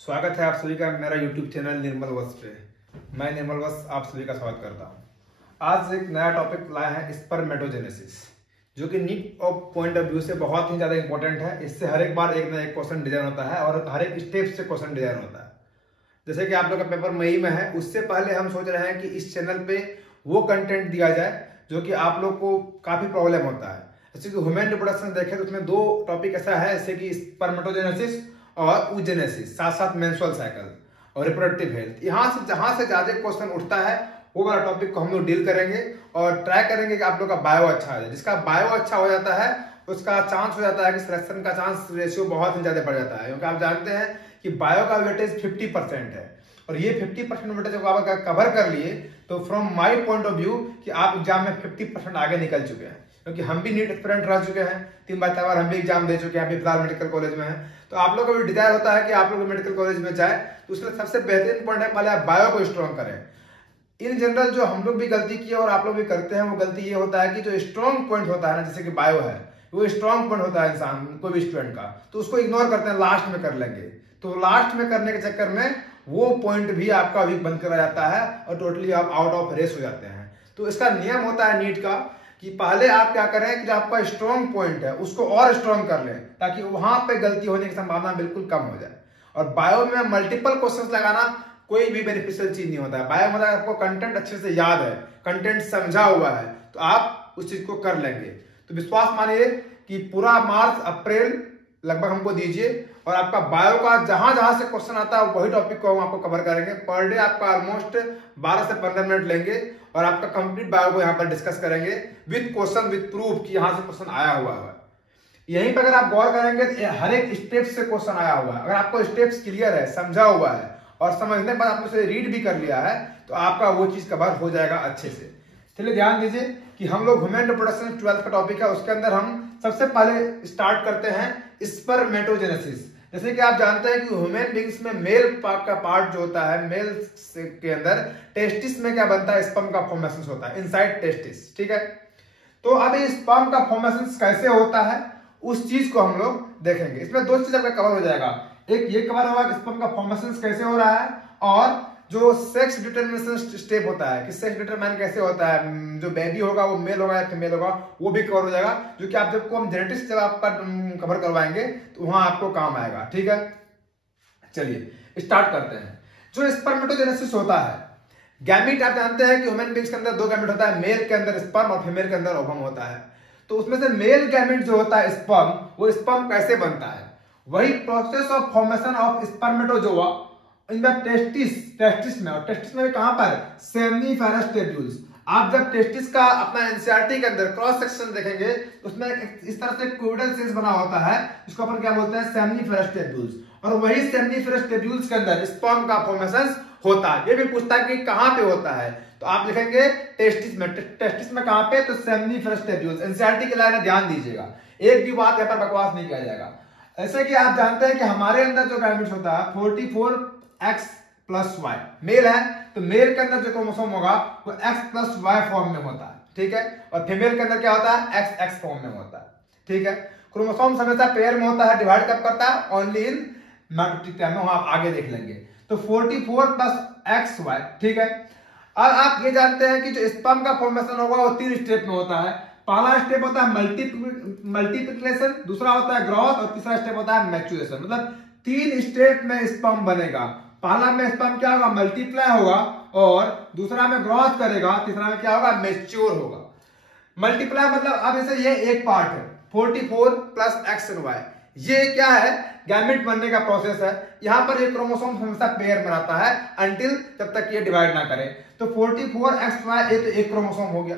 स्वागत है आप सभी का मेरा YouTube चैनल निर्मल वश पे। मैं निर्मल वश आप सभी का स्वागत करता हूँ। आज एक नया टॉपिक लाया है स्पर्मेटोजेनेसिस, जो कि NEET of point of view से बहुत ही ज़्यादा इंपॉर्टेंट है। इससे हर एक बार एक ना एक क्वेश्चन डिजाइन होता है और हर एक स्टेप से क्वेश्चन डिजाइन होता है। जैसे कि आप लोग का पेपर मई में है, उससे पहले हम सोच रहे हैं कि इस चैनल पे वो कंटेंट दिया जाए जो कि आप लोग को काफ़ी प्रॉब्लम होता है। जैसे कि ह्यूमन रिप्रोडक्शन देखें तो उसमें दो टॉपिक ऐसा है, जैसे कि स्पर्मेटोजेनेसिस और ऊजेनेसिस, साथ साथ मेंस्ट्रुअल साइकिल और रिप्रोडक्टिव हेल्थ। यहाँ से जहां से ज्यादा क्वेश्चन उठता है वो वाला टॉपिक को हम लोग डील करेंगे और ट्राई करेंगे कि आप लोग का बायो अच्छा हो जाए। जिसका बायो अच्छा हो जाता है उसका चांस हो जाता है कि सिलेक्शन का चांस रेशियो बहुत ही ज्यादा बढ़ जाता है, क्योंकि आप जानते हैं कि बायो का वेटेज 50% है और ये 50% वेटेज को आप कवर कर लिए तो from my point of view कि आप एग्जाम में 50% आगे निकल चुके हैं, क्योंकि हम भी नीट एस्पिरेंट रह चुके हैं, 3 बार 4 बार हम भी एग्जाम दे चुके हैं, अभी फिलहाल मेडिकल कॉलेज में हैं। तो आप लोग का भी डिजायर होता है कि आप लोग मेडिकल कॉलेज में जाए, तो उसके लिए सबसे बेहतरीन पॉइंट है पहले आप बायो को स्ट्रॉन्ग करें। इन जनरल जो हम लोग भी गलती की और आप लोग भी करते हैं, वो गलती ये होता है कि जो स्ट्रॉन्ग पॉइंट होता है ना, जैसे कि बायो है, वो स्ट्रॉन्ग पॉइंट होता है इंसान कोई भी स्टूडेंट का, तो उसको इग्नोर करते हैं, लास्ट में कर लेंगे। तो लास्ट में करने के चक्कर में वो पॉइंट भी आपका वीक बन कर आ जाता है और टोटली आप आउट ऑफ रेस हो जाते हैं। तो इसका नियम होता है नीट का कि पहले आप क्या करें कि जो आपका स्ट्रॉन्ग पॉइंट है उसको और स्ट्रॉन्ग कर लें, ताकि वहां पे गलती होने की संभावना बिल्कुल कम हो जाए। और बायो में मल्टीपल क्वेश्चंस लगाना कोई भी बेनिफिशियल चीज नहीं होता है। बायो मतलब आपको कंटेंट अच्छे से याद है, कंटेंट समझा हुआ है, तो आप उस चीज को कर लेंगे। तो विश्वास मानिए कि पूरा मार्च अप्रैल लगभग हमको दीजिए और आपका बायो का जहां जहां से क्वेश्चन आता है वही टॉपिक को हम आपको कवर करेंगे। पर डे आपका ऑलमोस्ट 12 से 15 मिनट लेंगे और आपका कंप्लीट बायो को यहाँ पर डिस्कस करेंगे विद क्वेश्चन विद प्रूफ कि यहाँ से क्वेश्चन आया हुआ है। यहीं पर अगर आप गौर करेंगे तो हर एक स्टेप से क्वेश्चन आया हुआ है। अगर आपको स्टेप्स क्लियर है, समझा हुआ है और समझने के बाद आपने उसे रीड भी कर लिया है, तो आपका वो चीज कवर हो जाएगा अच्छे से। चलिए ध्यान दीजिए कि हम लोग ह्यूमन रिप्रोडक्शन 12th का टॉपिक है, उसके अंदर हम सबसे पहले स्टार्ट करते हैं स्पर्मेटोजेनेसिस। जैसे कि आप जानते हैं कि ह्यूमन बींग्स में मेल का पार्ट जो होता है, मेल के अंदर टेस्टिस में क्या बनता है, स्पर्म का फॉर्मेशन होता है इनसाइड टेस्टिस। ठीक है, तो अब ये स्पर्म का फॉर्मेशन कैसे होता है उस चीज को हम लोग देखेंगे। इसमें दो चीज आपका कवर हो जाएगा, एक ये कवर होगा कि स्पर्म का फॉर्मेशन कैसे हो रहा है, और जो सेक्स डिटरमिनेशन स्टेप होता है कि सेक्स डिटरमाइन कैसे होता है, जो बेबी होगा वो मेल होगा या फीमेल होगा, वो भी कवर हो जाएगा, जो कि आप जब हम जेनेटिक्स जब आपका कवर करवाएंगे तो वहां आपको काम आएगा। ठीक है, चलिए स्टार्ट करते हैं। जो स्पर्मेटोजेनेसिस होता है, गैमीट आप जानते हैं कि ह्यूमन बींग्स के अंदर 2 गैमीट होता है, मेल के अंदर स्पर्म और फीमेल के अंदर ओवम होता है। तो उसमें से मेल गैमीट जो होता है स्पर्म, वो स्पर्म कैसे बनता है, वही process of formation of spermatozoa in the testis में। और टेस्टिस में कहां पर, सेमिनिफेरस टेब्यूल्स। आप जब टेस्टिस का अपना एनसीईआरटी के अंदर क्रॉस सेक्शन देखेंगे तो उसमें इस तरह से क्यूबिडल सेल्स बना होता है, इसको अपन क्या बोलते हैं, सेमिनिफेरस टेब्यूल्स। और वही सेमिनिफेरस टेब्यूल्स के अंदर स्पर्म का फॉर्मेशन होता है। ये भी पूछता है कि कहां पे होता है, तो आप लिखेंगे टेस्टिस में। टेस्टिस में कहां पे, तो सेमिनिफेरस टेब्यूल्स। एनसीईआरटी के लाइन में ध्यान दीजिएगा, एक भी बात यहाँ पर बकवास नहीं किया जाएगा। ऐसे कि आप जानते हैं कि हमारे अंदर जो गैमेट्स होता है 44x+y, मेल है तो मेल के अंदर जो क्रोमोसोम होगा वो x+y फॉर्म में होता है। ठीक है, और फीमेल के अंदर क्या होता है, XX फॉर्म में होता है। ठीक है, क्रोमोसोम हमेशा पेयर में होता है, डिवाइड कब करता है, ओनली इन मैट्रिक टाइम में, आप आगे देख लेंगे। तो 44+xy। ठीक है, और आप ये जानते हैं कि जो स्पर्म का फॉर्मेशन होगा वो 3 स्टेप में होता है। पहला स्टेप होता है मल्टीप्लिकेशन, दूसरा होता है ग्रोथ और तीसरा स्टेप होता है मैच्योरेशन। मतलब 3 स्टेप में स्पर्म बनेगा। पहला में स्पर्म क्या होगा, मल्टीप्लाई होगा, और दूसरा में ग्रोथ करेगा, तीसरा में क्या होगा, मैच्योर होगा। मल्टीप्लाई मतलब अब जैसे ये एक पार्ट है 44+x&y, ये क्या है, गैमेट बनने का प्रोसेस है। यहां पर ये क्रोमोसोम हमेशा पेयर में रहता है अंटिल जब तक ये डिवाइड ना करे। तो 44xy ये तो एक क्रोमोसोम हो गया,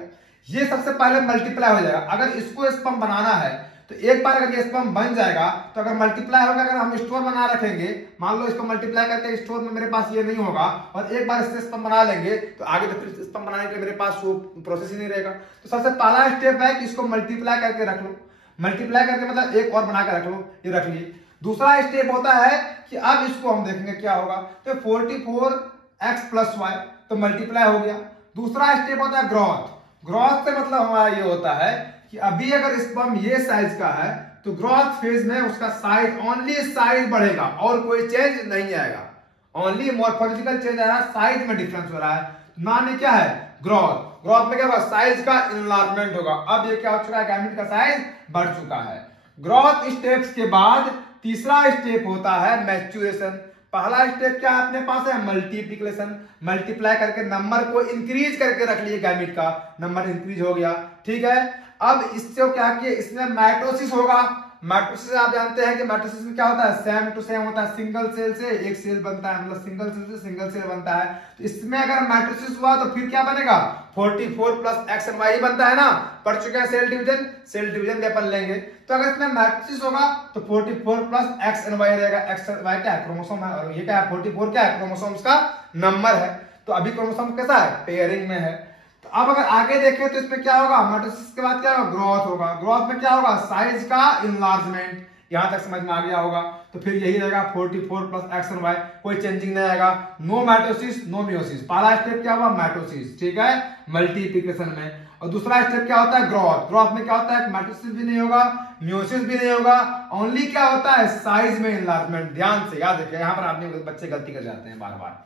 ये सबसे पहले मल्टीप्लाई हो जाएगा। अगर इसको स्पर्म बनाना है तो एक बार अगर ये स्पर्म बन जाएगा तो अगर मल्टीप्लाई होगा, अगर हम स्टोर बना रखेंगे, मान लो इसको मल्टीप्लाई करके स्टोर में मेरे पास ये नहीं होगा और एक बार इससे स्पर्म बना लेंगे तो आगे तो फिर स्पर्म बनाने के लिए मेरे पास वो प्रोसेस ही नहीं रहेगा। तो सबसे पहला स्टेप है कि इसको मल्टीप्लाई करके रख लो। मल्टीप्लाई करके मतलब एक और बना के रख लो, ये रख लिए। दूसरा स्टेप होता है कि अब इसको हम देखेंगे क्या होगा, तो 44x+y तो मल्टीप्लाई हो गया। दूसरा स्टेप होता है ग्रोथ। ग्रोथ से मतलब हमारा ये होता है कि अभी अगर स्पर्म ये साइज का है तो ग्रोथ फेज में उसका साइज, ओनली साइज बढ़ेगा और कोई चेंज नहीं आएगा। ओनली मॉर्फोलॉजिकल चेंज आ रहा है, साइज में डिफरेंस हो रहा है। माने क्या है, ग्रोथ। ग्रोथ में क्या होगा, साइज का इनलार्जमेंट होगा। अब ये क्या हो चुका है, गैमेट का साइज बढ़ चुका है। ग्रोथ स्टेप्स के बाद तीसरा स्टेप होता है मैच्योरेशन। पहला स्टेप क्या अपने पास है, मल्टीप्लिकेशन। मल्टीप्लाई करके नंबर को इंक्रीज करके रख लिए, गैमेट का नंबर इंक्रीज हो गया, ठीक है। अब इससे क्या किया, इसमें माइटोसिस होगा। माइटोसिस आप जानते हैं कि माइटोसिस में क्या होता है, सेम टू सेम होता है, सिंगल सेल से एक सेल बनता है, मतलब सिंगल सेल से सिंगल सेल बनता है। तो इसमें अगर माइटोसिस हुआ तो फिर क्या बनेगा, 44 प्लस एक्स एंड वाई बनता है ना, पढ़ चुके हैं सेल डिवीजन। सेल डिवीजन पे पढ़ लेंगे। तो अगर इसमें माइटोसिस होगा तो 44 प्लस एक्स एंड वाई रहेगा। एक्स एंड वाई क्या है, क्रोमोसोम है, और ये क्या है, 44 क्या है, क्रोमोसोम्स का नंबर है। तो अभी क्रोमोसोम कैसा है, पेयरिंग में है। तो अब अगर आगे देखें तो इसमें क्या होगा, माइटोसिस के बाद क्या होगा, ग्रोथ होगा। ग्रोथ में क्या होगा, साइज का इनलार्जमेंट। यहां तक समझ में आ गया होगा। तो फिर यही रहेगा 44 प्लस एक्स एंड वाई, कोई चेंजिंग नहीं आएगा। No mitosis no meiosis. पहला स्टेप क्या हुआ, माइटोसिस, ठीक है, मल्टीप्लिकेशन में। और दूसरा स्टेप क्या होता है, ग्रोथ। ग्रोथ में क्या होता है, माइटोसिस भी नहीं होगा, मियोसिस भी नहीं होगा, ओनली क्या होता है, साइज में इनलार्जमेंट। ध्यान से याद रखिए, यहां पर आपने बच्चे गलती कर जाते हैं बार बार।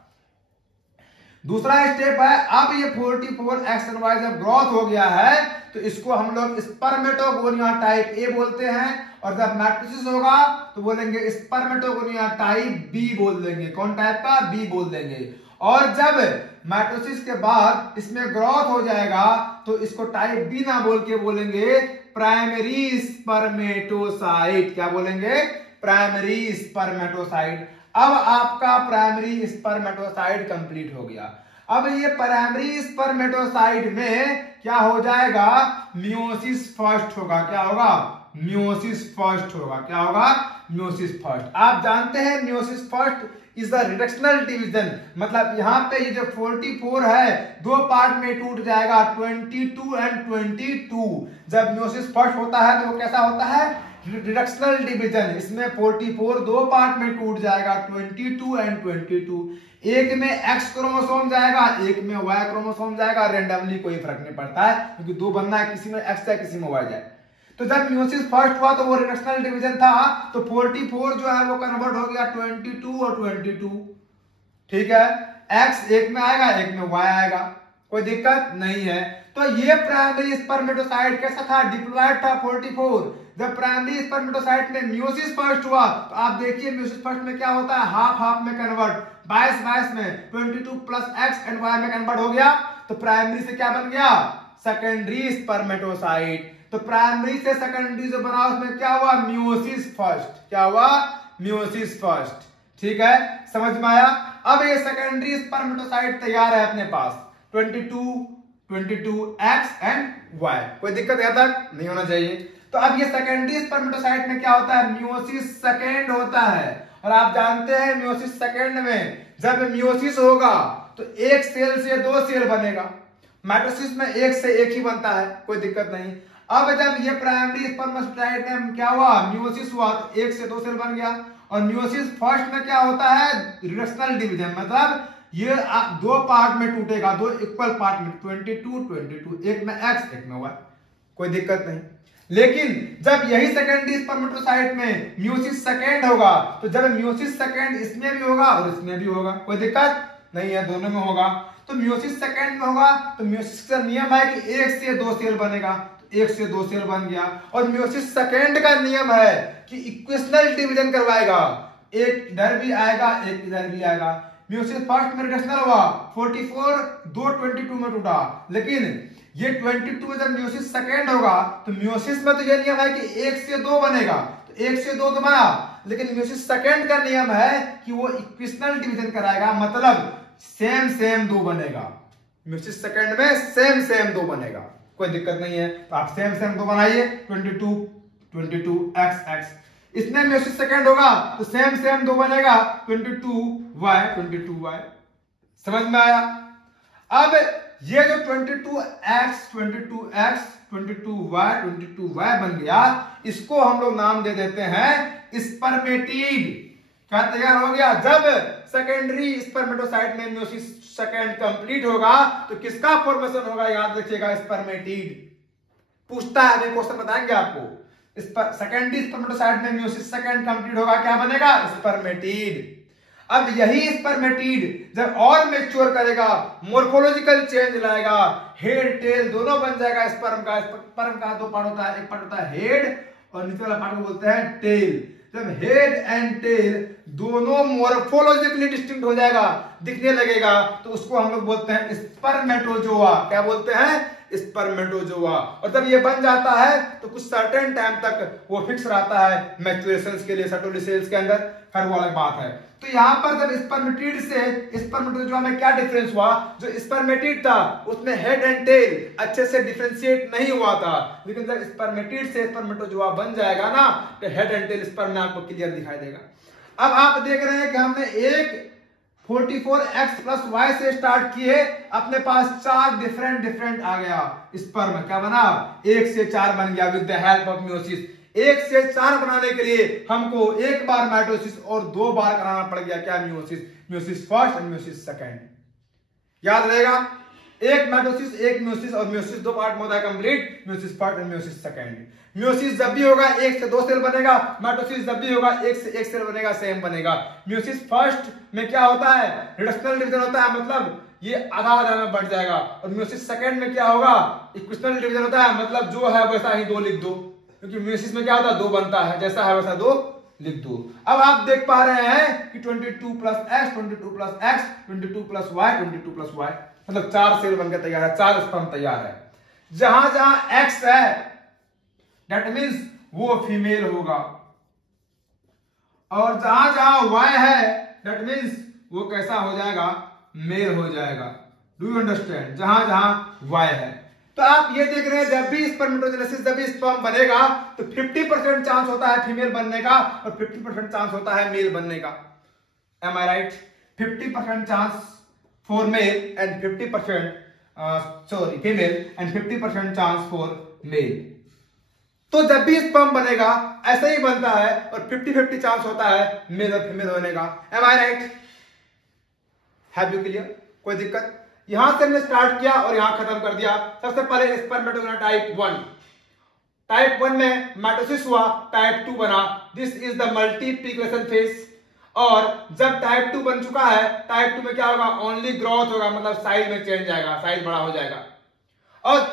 दूसरा स्टेप है, अब ये 44 एक्स एंड वाई जब ग्रोथ हो गया है तो इसको हम लोग स्पर्मेटोगोनिया टाइप ए बोलते हैं, और जब मैट्रिक्स होगा तो बोलेंगे स्पर्मेटोगोनिया टाइप बी बोल देंगे। कौन टाइप का, बी बोल देंगे। और जब माइटोसिस के बाद इसमें ग्रोथ हो जाएगा तो इसको टाइप बी ना बोल के बोलेंगे प्राइमरी स्पर्मेटोसाइट। क्या बोलेंगे, प्राइमरी स्पर्मेटोसाइट। अब आपका प्राइमरी स्पर्मेटोसाइट कंप्लीट हो गया। अब ये प्राइमरी स्पर्मेटोसाइट में क्या हो जाएगा, मियोसिस फर्स्ट होगा। क्या होगा, मियोसिस फर्स्ट होगा। क्या होगा, मियोसिस फर्स्ट। आप जानते हैं meiosis first is the reductional division, मतलब यहाँ पे ये जो 44 है दो पार्ट में टूट जाएगा, 22 एंड 22। जब मियोसिस फर्स्ट होता है तो वो कैसा होता है, रिडक्शनल डिवीजन। इसमें 44 दो पार्ट में टूट जाएगा, 22 एंड 22। एक में एक्स क्रोमोसोम जाएगा, एक में वाई क्रोमोसोम जाएगा। रेंडमली कोई फर्क नहीं पड़ता है, क्योंकि दो बनना है, किसी में एक्स जाए किसी में वाई जाए। तो जब मियोसिस फर्स्ट हुआ तो वो रिडक्शनल डिवीजन था, तो 44 जो है वो कन्वर्ट हो गया 22 और 22, ठीक है। एक्स एक में आएगा, एक में वाई आएगा, कोई दिक्कत नहीं है। तो ये प्राइमरी स्पर्मेटोसाइट कैसा था, डिप्लॉयड था 44। जब प्राइमरी स्पर्मेटोसाइट में मियोसिस फर्स्ट हुआ तो आप देखिए मियोसिस फर्स्ट में क्या होता है, हाफ हाफ में कन्वर्ट, 22 में 22 प्लस एक्स एंड वाई में कन्वर्ट हो गया। तो प्राइमरी से क्या बन गया, सेकेंडरी स्पर्मेटोसाइट। तो प्राइमरी से सेकेंडरी जो बना उसमें क्या हुआ, मियोसिस फर्स्ट। क्या हुआ, मियोसिस फर्स्ट, ठीक है, समझ में आया। अब ये सेकेंडरी स्पर्मेटोसाइट तैयार है अपने पास, 22 एक्स एंड वाई। कोई दिक्कत यहां तक नहीं होना चाहिए। तो अब ये सेकेंडरी स्पर्मेटोसाइट में क्या होता है, मियोसिस सेकेंड होता है। और आप जानते हैं मियोसिस सेकेंड में जब मियोसिस होगा तो एक सेल से दो सेल बनेगा। माइटोसिस में एक से एक ही बनता है, कोई दिक्कत नहीं। अब जब ये प्राइमरी स्पर्मेटोसाइट में क्या हुआ, मियोसिस हुआ तो एक से दो सेल बन गया। और मियोसिस फर्स्ट में क्या होता है, रिडक्शनल डिवीजन, मतलब ये दो पार्ट में टूटेगा, दो इक्वल पार्ट में, 22, एक में एक्स एक में वाई, कोई दिक्कत नहीं। लेकिन जब यही सेकेंडरी स्पर्मेटोसाइट में मियोसिस सेकेंड होगा तो जब मियोसिस सेकेंड इसमें भी होगा और इसमें भी होगा, कोई दिक्कत नहीं है, दोनों में होगा। तो मियोसिस सेकेंड में होगा तो मियोसिस का नियम है कि एक से दो सेल बनेगा, तो एक से दो सेल बन गया। और मियोसिस सेकेंड का नियम है कि इक्वेशनल डिवीजन करवाएगा, एक इधर भी आएगा एक इधर भी आएगा। मियोसिस फर्स्ट में रिडक्शनल हुआ, 44 दो 22 में टूटा, लेकिन ये 22 में जब मियोसिस सेकेंड होगा तो मियोसिस में तो ये नियम है कि एक से दो बनेगा, तो एक से दो तो बना, लेकिन मियोसिस सेकेंड का नियम है कि वो इक्वेशनल डिवीजन कराएगा, मतलब सेम सेम दो बनेगा। मियोसिस सेकेंड में सेम सेम दो बनेगा, कोई दिक्कत नहीं है। तो आप सेम सेम दो बनाइए, 22 एक्स एक्स। इसमें मियोसिस सेकेंड होगा तो सेम सेम दो बनेगा, 22 वाई। समझ में आया। अब ये जो 22x 22y बन गया, इसको हम लोग नाम दे देते हैं स्पर्मेटिड। क्या तैयार हो गया, जब सेकेंडरी स्पर्मेटोसाइट में मियोसिस सेकेंड कंप्लीट होगा तो किसका फॉर्मेशन होगा, याद रखिएगा, स्पर्मेटिड। पूछता है, अभी क्वेश्चन बताएंगे आपको। सेकेंडरी स्पर्मेटोसाइट में म्यूसिस सेकेंड कंप्लीट होगा, क्या बनेगा? स्पर्मेटिड। अब यही स्पर्मेटिड जब और मैच्योर करेगा, मोर्फोलॉजिकल चेंज लाएगा, हेड टेल दोनों बन जाएगा स्पर्म का। स्पर्म का दो पार्ट होता है, एक पार्ट होता है हेड और नीचे वाला पार्ट को बोलते हैं टेल। जब हेड एंड टेल दोनों मोर्फोलॉजिकली डिस्टिंक्ट हो जाएगा, दिखने लगेगा, तो उसको हम लोग बोलते हैं स्पर्मेटोजोआ। क्या बोलते हैं? स्पर्मेटोजोआ। और जब ये बन जाता है तो कुछ सर्टेन टाइम तक वो फिक्स रहता है मैच्योरेशन के लिए सर्टोली सेल्स के अंदर, खैर वो अलग बात है। तो यहाँ पर जब स्पर्मेटिड से स्पर्मेटोजोआ में क्या डिफरेंस हुआ? जो स्पर्मेटिड था उसमें हेड एंड टेल अच्छे से डिफरेंशिएट नहीं हुआ था, लेकिन जब स्पर्मेटिड से स्पर्मेटोजोआ बन जाएगा ना, तो हेड एंड टेल स्पर्म में आपको क्लियर दिखाई देगा। अब आप देख रहे हैं कि हमने एक 44x प्लस y से स्टार्ट किए, अपने पास 4 डिफरेंट आ गया स्पर्म। क्या बना? 1 से 4 बन गया with the help of meiosis. 1 से 4 बनाने के लिए हमको एक बार माइटोसिस और 2 बार कराना पड़ गया। क्या? म्यूसिस। म्यूसिस फर्स्ट और म्यूसिस सेकंड। याद रहेगा, एक माइटोसिस एक म्यूसिस, और म्यूसिस 2 पार्ट में होता है कंप्लीट, म्यूसिस फर्स्ट और म्यूसिस सेकंड। म्यूसिस जब भी होगा 1 से 2 सेल बनेगा, माइटोसिस जब भी होगा 1 से 1 सेल बनेगा, सेम बनेगा। म्यूसिस फर्स्ट में क्या होता है? रिडक्शनल डिवीजन होता है, मतलब ये आधा आधा में बढ़ जाएगा। और म्यूसिस सेकंड में क्या होगा? इक्वेशनल डिवीजन होता है, मतलब जो है वैसा ही 2 लिख दो, क्योंकि म्यूसिस में क्या होता है? 2 बनता है, जैसा है वैसा 2 लिख दो। अब आप देख पा रहे हैं कि 22 plus x, 22 plus x, 22 plus y, 22 plus y, मतलब 4 सेल बनकर तैयार है, 4 स्पर्म तैयार है। जहां जहां x है दैट मींस वो फीमेल होगा, और जहां जहां y है दैट मींस वो कैसा हो जाएगा? मेल हो जाएगा। Do you understand? जहां जहां y है। तो आप ये देख रहे हैं, जब भी स्पर्मेटोजेनेसिस, जब भी स्पर्म बनेगा तो 50% चांस होता है फीमेल बनने का और 50% चांस होता है मेल बनने का। Am I right? 50% chance for male and 50% sorry female and 50% chance for male. तो जब भी स्पर्म बनेगा ऐसा ही बनता है, और 50-50 चांस होता है मेल और फीमेल होने का। Am I right? Have you clear? कोई दिक्कत? यहां से हमने स्टार्ट किया और यहां खत्म कर दिया। सबसे पहले स्पर्मेटोगोना टाइप 1। टाइप 1 में माइटोसिस हुआ, टाइप 2 बना, this is the multiplication phase. और जब टाइप 2 बन चुका है, टाइप 2 में क्या होगा? ओनली ग्रोथ होगा, मतलब साइज में चेंज आएगा, साइज बड़ा हो जाएगा। और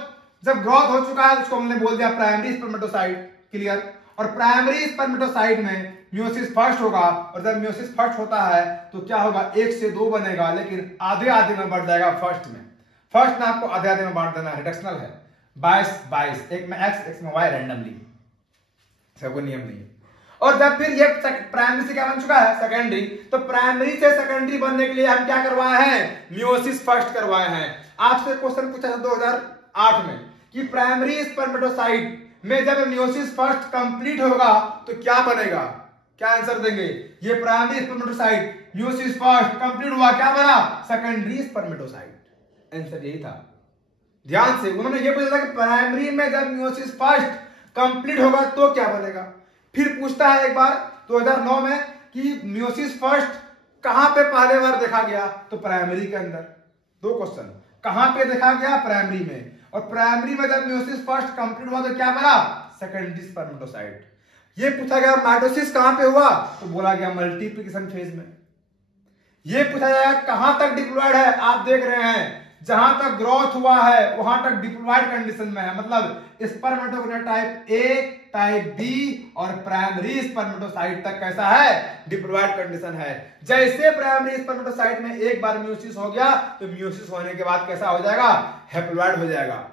जब ग्रोथ हो चुका है उसको हमने बोल दिया प्राइमरी स्पर्मेटोसाइट। क्लियर? और प्राइमरी स्पर्मेटोसाइट में म्यूसिस फर्स्ट होगा, और जब म्यूसिस फर्स्ट होता है तो क्या होगा? 1 से 2 बनेगा, लेकिन आधे आधे में बढ़ जाएगा फर्स्ट में। फर्स्ट में आपको आधे आधे में बांट देना है, रिडक्शनल है। 22, एक में x, एक में y रैंडमली, कोई नियम नहीं है। और जब फिर ये प्राइमरी से क्या बन चुका है? सेकेंडरी। तो प्राइमरी से सेकेंडरी बनने के लिए हम क्या करवाए हैं? म्यूसिस फर्स्ट करवाए हैं। आपसे क्वेश्चन पूछा था 2008 में कि प्राइमरी स्पर्मेटोसाइट में जब म्यूसिस फर्स्ट कंप्लीट होगा तो क्या बनेगा? क्या आंसर देंगे? ये primary spermatocyte meiosis first complete हुआ, क्या बना? Secondary spermatocyte. आंसर यही था। ध्यान से, उन्होंने ये पूछा था कि प्राइमरी में जब म्यूसिस फर्स्ट कंप्लीट होगा तो क्या बनेगा। फिर पूछता है एक बार 2009 में कि म्यूसिस फर्स्ट कहां पे पहले बार देखा गया? तो प्राइमरी के अंदर। 2 क्वेश्चन, कहां पे देखा गया? प्राइमरी में। और प्राइमरी में जब म्यूसिस फर्स्ट कंप्लीट हुआ तो क्या बना? Secondary spermatocyte. ये पूछा गया माइटोसिस कहां पे हुआ? तो बोला गया मल्टीप्लिकेशन फेज में। ये पूछा जाएगा कहां तक डिप्लॉयड है? आप देख रहे हैं जहां तक ग्रोथ हुआ है वहां तक डिप्लॉयड कंडीशन में है, मतलब स्पर्मेटोगोना टाइप ए, टाइप बी और प्राइमरी स्पर्मेटोसाइट तक कैसा है? डिप्लॉयड कंडीशन है। जैसे प्राइमरी स्पर्मेटोसाइट में एक बार म्यूसिस हो गया तो म्यूसिस होने के बाद कैसा हो जाएगा? हैप्लॉयड हो जाएगा।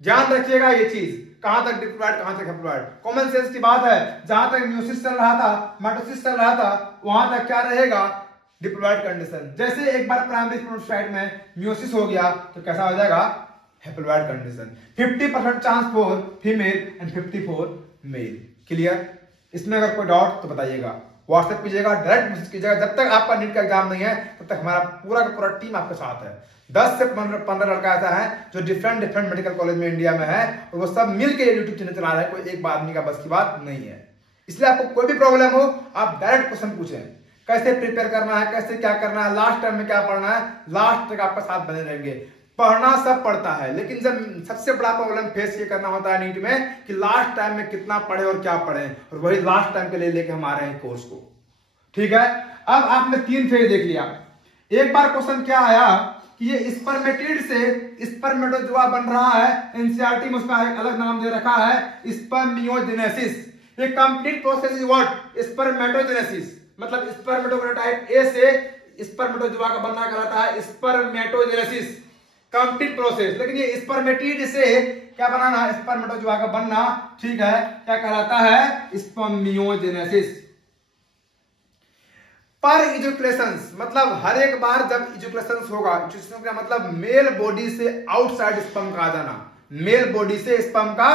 ध्यान रखिएगा ये चीज, कहां तक डिप्लॉयड कहां तक हैप्लॉयड। कॉमन सेंस की बात है, जहां तक म्यूसिस चल रहा था, माइटोसिस चल रहा था, वहां तक क्या रहेगा? Diploid condition. जैसे एक बार प्राइमरी स्पर्मेटोसाइट में म्यूसिस हो गया तो कैसा हो जाएगा? Haploid condition. 50% chance for female and 50 for male. Clear? इसमें अगर कोई डाउट तो बताइएगा, व्हाट्सएप कीजिएगा, डायरेक्ट मैसेज कीजिएगा। जब तक आपका नीट का एग्जाम नहीं है तब तक हमारा पूरा का पूरा टीम आपके साथ है। 10 से 15 लड़का ऐसा है जो डिफरेंट मेडिकल कॉलेज में इंडिया में है, और वो सब मिलकर यूट्यूब चैनल चला रहा है। कोई एक आदमी का बस की बात नहीं है। इसलिए आपको कोई भी प्रॉब्लम हो आप डायरेक्ट क्वेश्चन पूछें, कैसे प्रिपेयर करना है, कैसे क्या करना है, लास्ट टाइम में क्या पढ़ना है, लास्ट तक आपका साथ बने रहेंगे। पढ़ना सब पढ़ता है, लेकिन जब सबसे बड़ा प्रॉब्लम फेस ये करना होता है नीट में कि लास्ट टाइम में कितना पढ़े और क्या पढ़े, और वही लास्ट टाइम के लिए लेके हम आ रहे हैं कोर्स को। ठीक है, अब आपने 3 फेज देख लिया। एक बार क्वेश्चन क्या आया कि ये स्पर्मेटिड से स्पर्मेटोजोआ बन रहा है, एनसीईआरटी में उसका एक अलग नाम दे रखा है स्पर्मियोजेनेसिस। ये complete process is what? Spermatogenesis. मतलब स्पर्मेटोगोनाइट ए से स्पर्मेटोजोआ का बनना कहलाता है स्पर्मेटोजेनेसिस, कंप्लीट प्रोसेस। लेकिन ये स्पर्मेटिड से क्या बनाना? स्पर्मेटोजोआ का बनना, ठीक है, क्या कहलाता है? स्पर्मियोजेनेसिस। पर इजुकेशंस मतलब हर एक बार जब इजुकेशंस होगा, इजुकेशन का मतलब मेल बॉडी से आउटसाइड स्पर्म का आ जाना, मेल बॉडी से स्पर्म का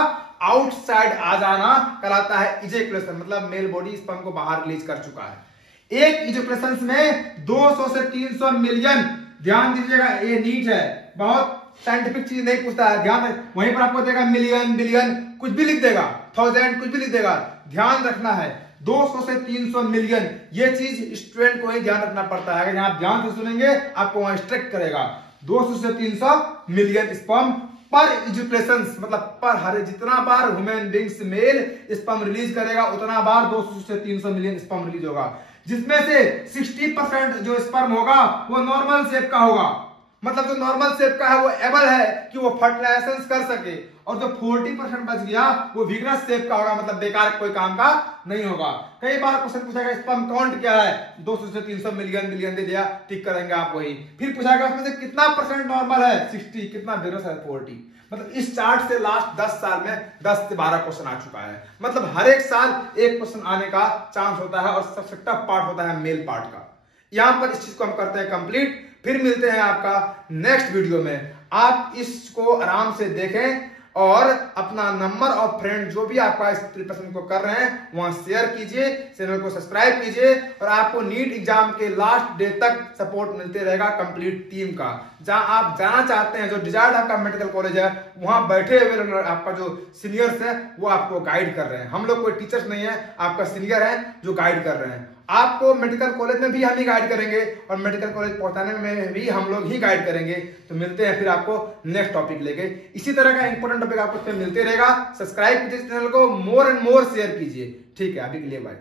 आउटसाइड आ जाना कहलाता है इजेकुलेशन। मतलब मेल बॉडी स्पर्म को बाहर रिलीज कर चुका है। एक इजुकेशंस में 200 से 300 मिलियन, ध्यान दीजिएगा, ये नीट है, बहुत साइंटिफिक चीज नहीं पूछता है, ध्यान। वहीं पर आपको देगा मिलियन, बिलियन, कुछ भी लिख देगा, 1000 कुछ भी लिख देगा, ध्यान रखना है 200 से 300 मिलियन। ये चीज स्टूडेंट को ही ध्यान रखना पड़ता है। अगर यहाँ ध्यान से सुनेंगे आपको वहां स्ट्रिक्ट करेगा। 200 से 300 मिलियन स्पर्म पर इजुकेशन, मतलब पर हर जितना बार human beings male sperm release करेगा उतना बार 200 से 300 मिलियन स्पर्म रिलीज होगा, जिसमें से 60% जो स्पर्म होगा वो नॉर्मल शेप का होगा। मतलब जो नॉर्मल शेप का है वो एबल है कि वो फर्टिलाइजेशन कर सके, और जो 40% बच गया वो विगरस शेप का होगा, मतलब बेकार कोई काम का नहीं होगा। कई बार क्वेश्चन पूछेगा स्पर्म काउंट क्या है, 200 से 300 मिलियन, बिलियन दे दिया, टिक करेंगे आप वही। फिर पूछेगा उसमें से कितना परसेंट नॉर्मल है, 60, कितना विगरस है, 40। मतलब इस चार्ट से लास्ट 10 साल में 10 से 12 क्वेश्चन आ चुका है। मतलब हर एक साल एक क्वेश्चन आने का चांस होता है, और सबसे टफ पार्ट होता है मेल पार्ट का। यहां पर इस चीज को हम करते हैं कंप्लीट। फिर मिलते हैं आपका नेक्स्ट वीडियो में। आप इसको आराम से देखें और अपना नंबर और फ्रेंड जो भी आपका इस प्रिपरेशन को कर रहे हैं वहां शेयर कीजिए, चैनल को सब्सक्राइब कीजिए, और आपको नीट एग्जाम के लास्ट डे तक सपोर्ट मिलते रहेगा कंप्लीट टीम का। जहां आप जाना चाहते हैं, जो डिजायर्ड आपका मेडिकल कॉलेज है, वहां बैठे हुए आपका जो सीनियर्स है वो आपको गाइड कर रहे हैं। हम लोग कोई टीचर्स नहीं है, आपका सीनियर है जो गाइड कर रहे हैं। आपको मेडिकल कॉलेज में भी हम ही गाइड करेंगे, और मेडिकल कॉलेज पहुंचाने में भी हम लोग ही गाइड करेंगे। तो मिलते हैं फिर आपको नेक्स्ट टॉपिक लेके। इसी तरह का इंपॉर्टेंट टॉपिक आपको मिलते रहेगा। सब्सक्राइब कीजिए चैनल को, मोर एंड मोर शेयर कीजिए। ठीक है, अभी के लिए बाय।